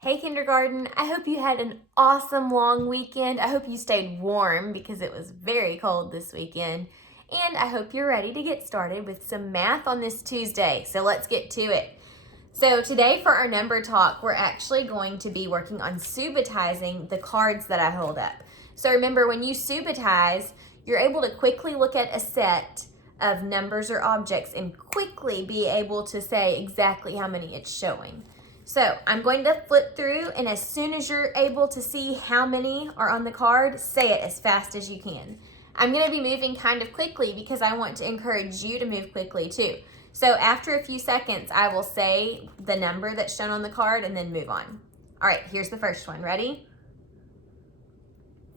Hey kindergarten, I hope you had an awesome long weekend. I hope you stayed warm because it was very cold this weekend. And I hope you're ready to get started with some math on this Tuesday. So let's get to it. So today for our number talk, we're actually going to be working on subitizing the cards that I hold up. So remember, when you subitize, you're able to quickly look at a set of numbers or objects and quickly be able to say exactly how many it's showing. So I'm going to flip through, and as soon as you're able to see how many are on the card, say it as fast as you can. I'm going to be moving kind of quickly because I want to encourage you to move quickly too. So after a few seconds, I will say the number that's shown on the card and then move on. All right, here's the first one. Ready?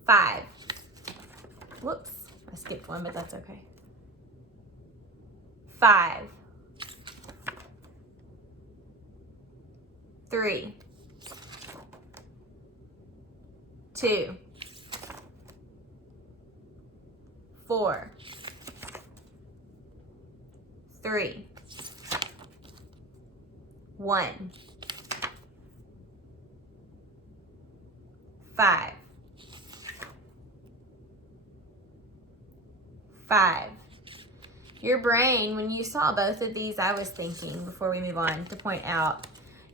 5. Whoops, I skipped one, but that's okay. 5. 3. 2. 4. 3. 1. 5. 5. Your brain, when you saw both of these, I was thinking before we move on to point out,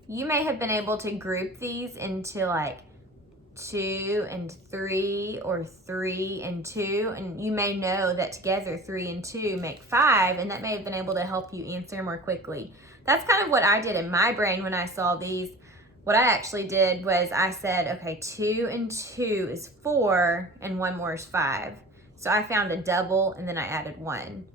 you may have been able to group these into like 2 and 3 or 3 and 2, and you may know that together 3 and 2 make 5, and that may have been able to help you answer more quickly. That's kind of what I did in my brain when I saw these. What I actually did was I said, okay, 2 and 2 is 4 and 1 more is 5. So I found a double and then I added 1.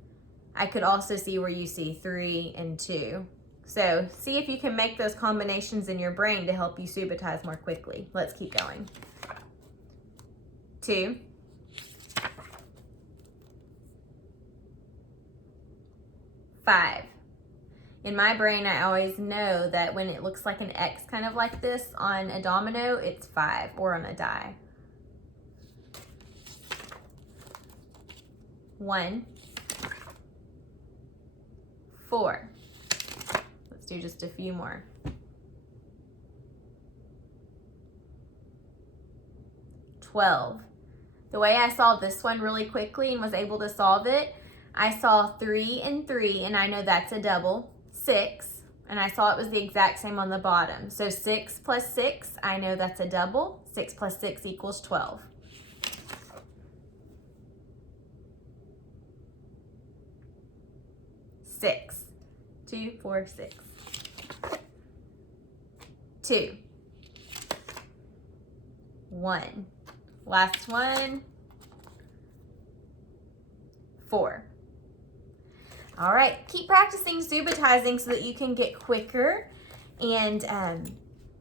I could also see where you see 3 and 2. So see if you can make those combinations in your brain to help you subitize more quickly. Let's keep going. 2. 5. In my brain, I always know that when it looks like an X kind of like this on a domino, it's 5, or on a die. 1. 4. Let's do just a few more. 12. The way I solved this one really quickly and was able to solve it, I saw 3 and 3, and I know that's a double. 6, and I saw it was the exact same on the bottom. So 6 plus 6, I know that's a double. 6 plus 6 equals 12. 6. 2, 4, 6. 2. 1. Last one. 4. All right, keep practicing subitizing so that you can get quicker and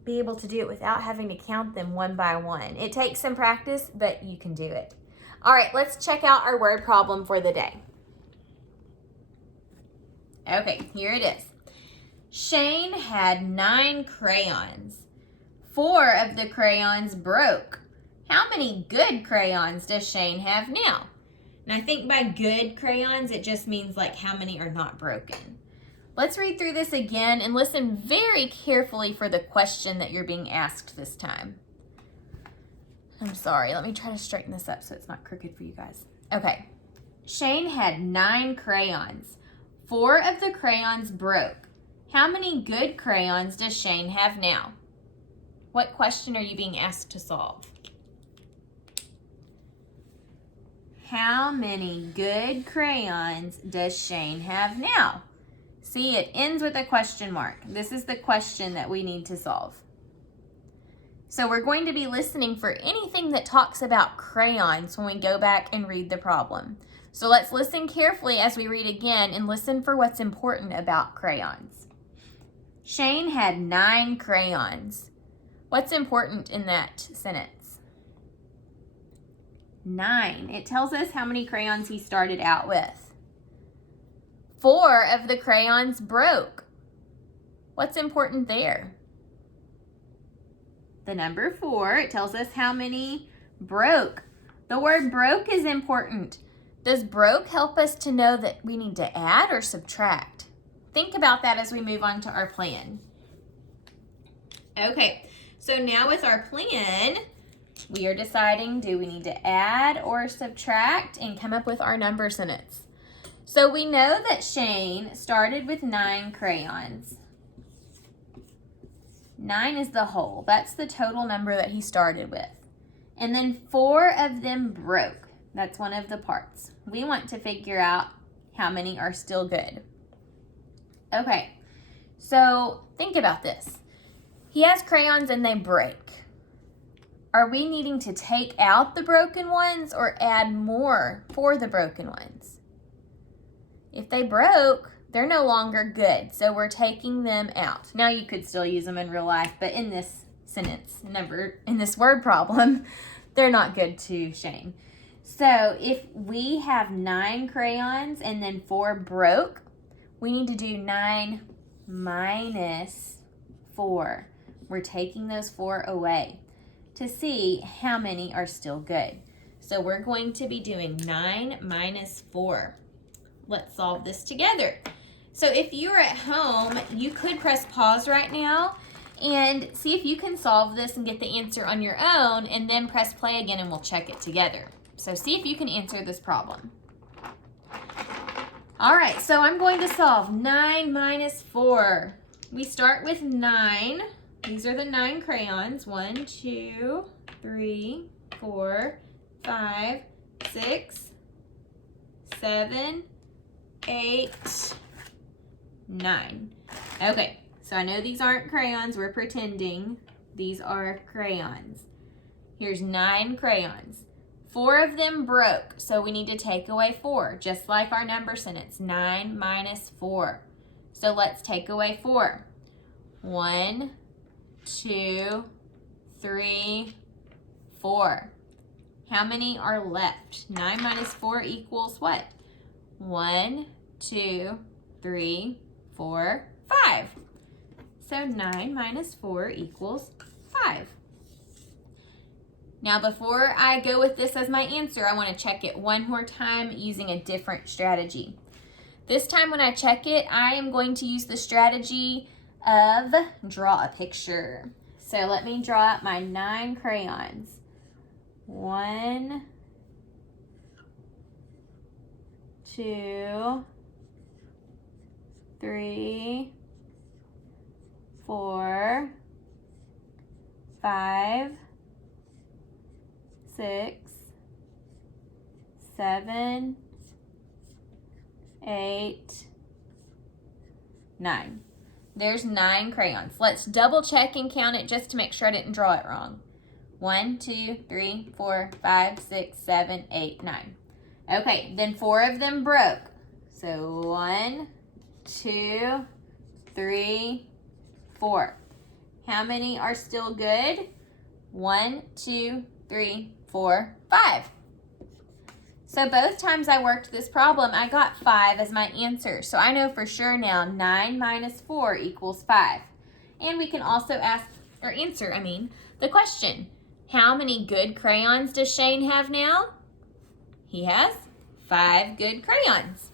be able to do it without having to count them one by one. It takes some practice, but you can do it. All right, let's check out our word problem for the day. Okay, here it is. Shane had 9 crayons. 4 of the crayons broke. How many good crayons does Shane have now? And I think by good crayons, it just means like how many are not broken. Let's read through this again and listen very carefully for the question that you're being asked this time. I'm sorry, let me try to straighten this up so it's not crooked for you guys. Okay, Shane had 9 crayons. 4 of the crayons broke. How many good crayons does Shane have now? What question are you being asked to solve? How many good crayons does Shane have now? See, it ends with a question mark. This is the question that we need to solve. So we're going to be listening for anything that talks about crayons when we go back and read the problem. So let's listen carefully as we read again and listen for what's important about crayons. Shane had 9 crayons. What's important in that sentence? 9. It tells us how many crayons he started out with. 4 of the crayons broke. What's important there? The number 4, it tells us how many broke. The word broke is important. Does broke help us to know that we need to add or subtract? Think about that as we move on to our plan. Okay, So now with our plan, we are deciding, do we need to add or subtract and come up with our number sentence. So we know that Shane started with 9 crayons. 9 is the whole. That's the total number that he started with. And then 4 of them broke. That's one of the parts. We want to figure out how many are still good. Okay, so think about this. He has crayons and they break. Are we needing to take out the broken ones or add more for the broken ones? If they broke, they're no longer good, so we're taking them out. Now you could still use them in real life, but in this sentence, in this word problem, they're not good to Shane. So if we have 9 crayons and then 4 broke, we need to do 9 minus 4. We're taking those 4 away to see how many are still good. So we're going to be doing 9 minus 4. Let's solve this together. So if you're at home, you could press pause right now and see if you can solve this and get the answer on your own, and then press play again and we'll check it together. So see if you can answer this problem. All right, so I'm going to solve 9 minus 4. We start with 9. These are the 9 crayons. 1, 2, 3, 4, 5, 6, 7, 8, 9. Okay, so I know these aren't crayons. We're pretending these are crayons. Here's 9 crayons. 4 of them broke, so we need to take away 4, just like our number sentence, 9 minus 4. So let's take away 4. 1, 2, 3, 4. How many are left? 9 minus 4 equals what? 1, 2, 3, 4, 5. So 9 minus 4 equals 5. Now before I go with this as my answer, I want to check it one more time using a different strategy. This time when I check it, I am going to use the strategy of draw a picture. So let me draw out my 9 crayons. 1, 2, 3, 4, 5, 6, 7, 8, 9. There's 9 crayons. Let's double check and count it just to make sure I didn't draw it wrong. 1, 2, 3, 4, 5, 6, 7, 8, 9. Okay, then 4 of them broke. So 1, 2, 3, 4. How many are still good? 1, 2, 3, 4, 5. So both times I worked this problem, I got 5 as my answer. So I know for sure now 9 minus 4 equals 5. And we can also answer the question. How many good crayons does Shane have now? He has 5 good crayons.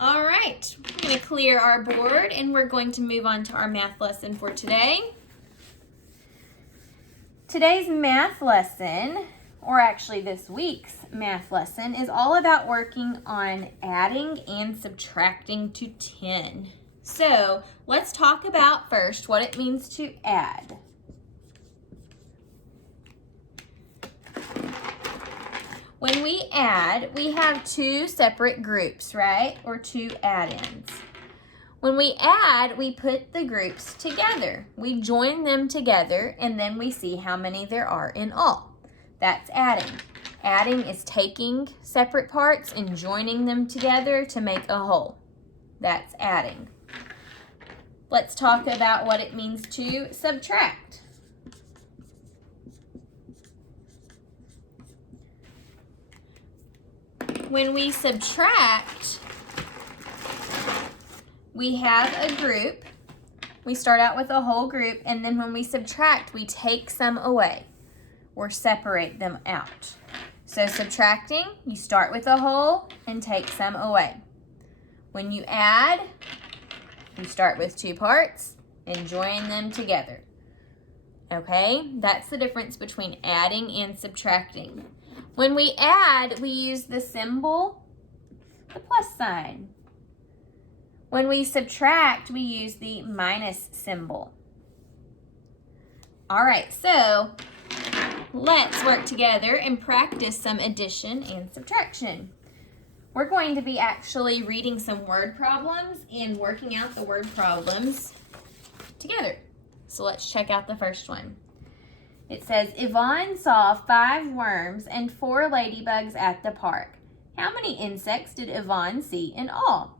All right, we're going to clear our board and we're going to move on to our math lesson for today. Today's math lesson, or actually this week's math lesson, is all about working on adding and subtracting to 10. So let's talk about first what it means to add. When we add, we have 2 separate groups, right? Or 2 add-ins. When we add, we put the groups together. We join them together and then we see how many there are in all. That's adding. Adding is taking separate parts and joining them together to make a whole. That's adding. Let's talk about what it means to subtract. When we subtract, we have a group. We start out with a whole group, and then when we subtract, we take some away or separate them out. So subtracting, you start with a whole and take some away. When you add, you start with 2 parts and join them together. Okay, that's the difference between adding and subtracting. When we add, we use the symbol, the plus sign. When we subtract, we use the minus symbol. All right, so let's work together and practice some addition and subtraction. We're going to be actually reading some word problems and working out the word problems together. So let's check out the first one. It says, Yvonne saw 5 worms and 4 ladybugs at the park. How many insects did Yvonne see in all?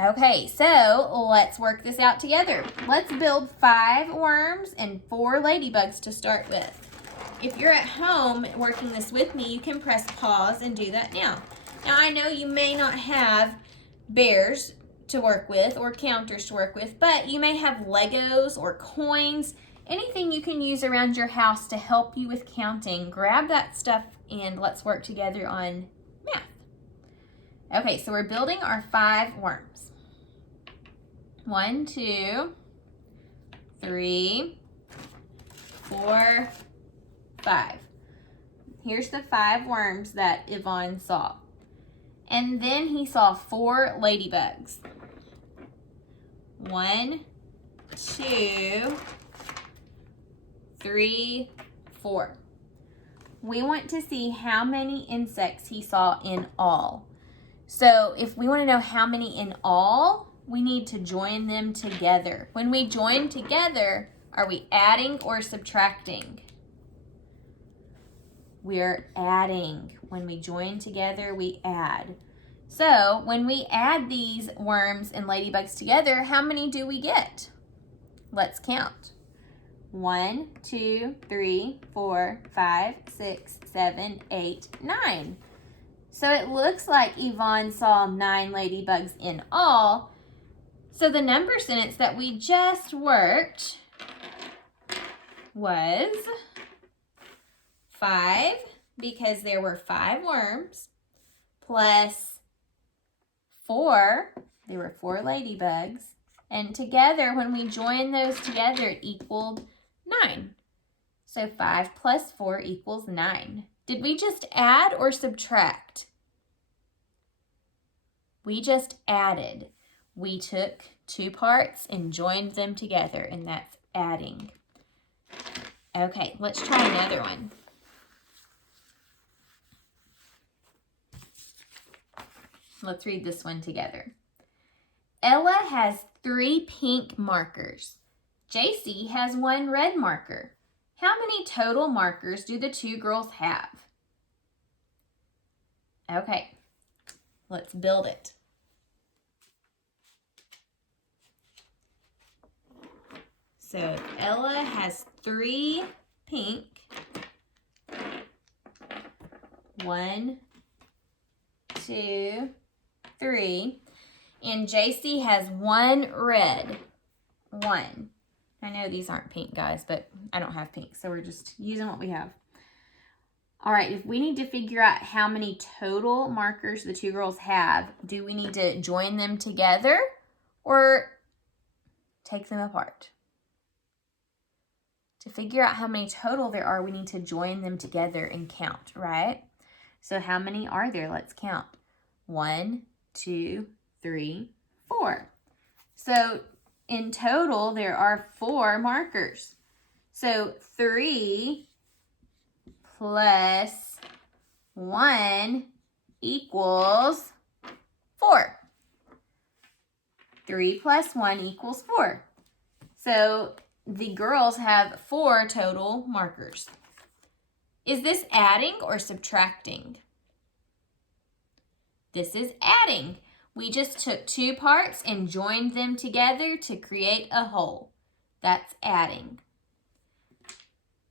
Okay, so let's work this out together. Let's build 5 worms and 4 ladybugs to start with. If you're at home working this with me, you can press pause and do that now. Now, I know you may not have bears to work with or counters to work with, but you may have Legos or coins, anything you can use around your house to help you with counting. Grab that stuff and let's work together on math. Okay, so we're building our 5 worms. 1, 2, 3, 4, 5. Here's the 5 worms that Yvonne saw. And then he saw 4 ladybugs. 1, 2, 3, 4. We want to see how many insects he saw in all. So if we want to know how many in all, we need to join them together. When we join together, are we adding or subtracting? We're adding. When we join together, we add. So when we add these worms and ladybugs together, how many do we get? Let's count. 1, 2, 3, 4, 5, 6, 7, 8, 9. So it looks like Yvonne saw 9 ladybugs in all. So the number sentence that we just worked was 5, because there were 5 worms, plus 4, there were 4 ladybugs, and together, when we join those together, it equaled 9. So 5 plus 4 equals 9. Did we just add or subtract? We just added. We took 2 parts and joined them together, and that's adding. Okay, let's try another one. Let's read this one together. Ella has 3 pink markers. JC has 1 red marker. How many total markers do the 2 girls have? Okay, let's build it. So Ella has 3 pink, 1, 2, 3, and JC has 1 red, 1. I know these aren't pink, guys, but I don't have pink, so we're just using what we have. All right, if we need to figure out how many total markers the 2 girls have, do we need to join them together or take them apart? To figure out how many total there are, we need to join them together and count, right? So how many are there? Let's count. 1, 2, 3, 4. So in total, there are 4 markers. So 3 plus 1 equals 4. 3 plus 1 equals 4. So the girls have 4 total markers. Is this adding or subtracting? This is adding. We just took 2 parts and joined them together to create a whole. That's adding.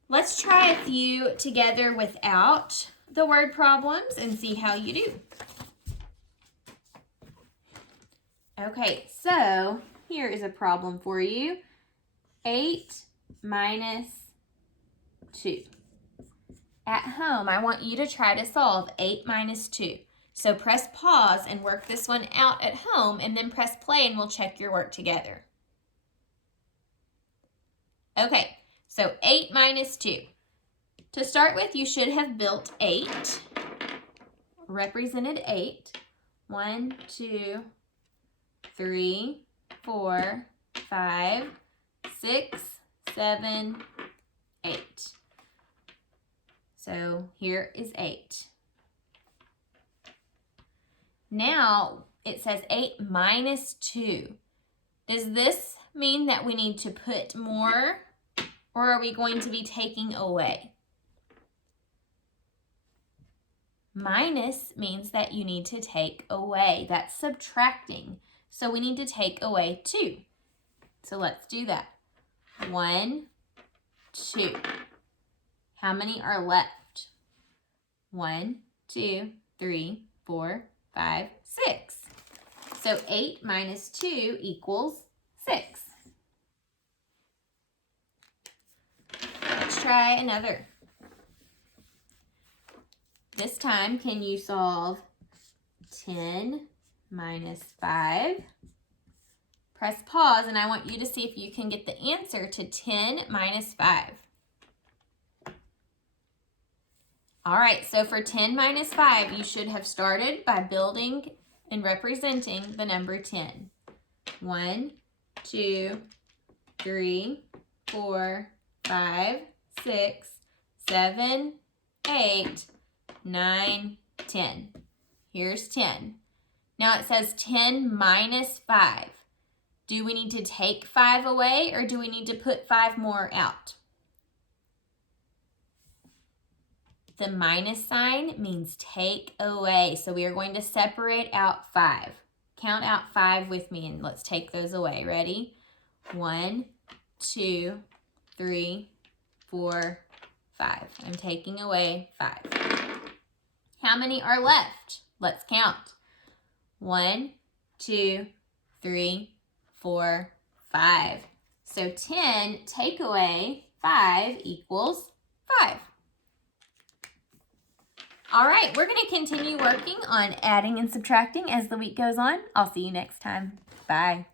Let's try a few together without the word problems and see how you do. Okay, so here is a problem for you. 8 minus 2. At home, I want you to try to solve 8 minus 2. So press pause and work this one out at home, and then press play and we'll check your work together. Okay, so 8 minus 2. To start with, you should have built 8, represented 8. 1, 2, 3, 4, 5, 6, 7, 8. So here is 8. Now it says 8 minus 2. Does this mean that we need to put more, or are we going to be taking away? Minus means that you need to take away. That's subtracting. So we need to take away 2. So let's do that. 1, 2. How many are left? 1, 2, 3, 4, 5, 6. So 8 minus 2 equals 6. Let's try another. This time, can you solve 10 minus 5? Press pause, and I want you to see if you can get the answer to 10 minus 5. All right, so for 10 minus 5, you should have started by building and representing the number 10. 1, 2, 3, 4, 5, 6, 7, 8, 9, 10. Here's 10. Now it says 10 minus 5. Do we need to take 5 away, or do we need to put 5 more out? The minus sign means take away. So we are going to separate out 5. Count out 5 with me, and let's take those away. Ready? 1, 2, 3, 4, 5. I'm taking away 5. How many are left? Let's count. 1, 2, 3, 4, 5. So 10 take away 5 equals 5. All right, we're going to continue working on adding and subtracting as the week goes on. I'll see you next time. Bye.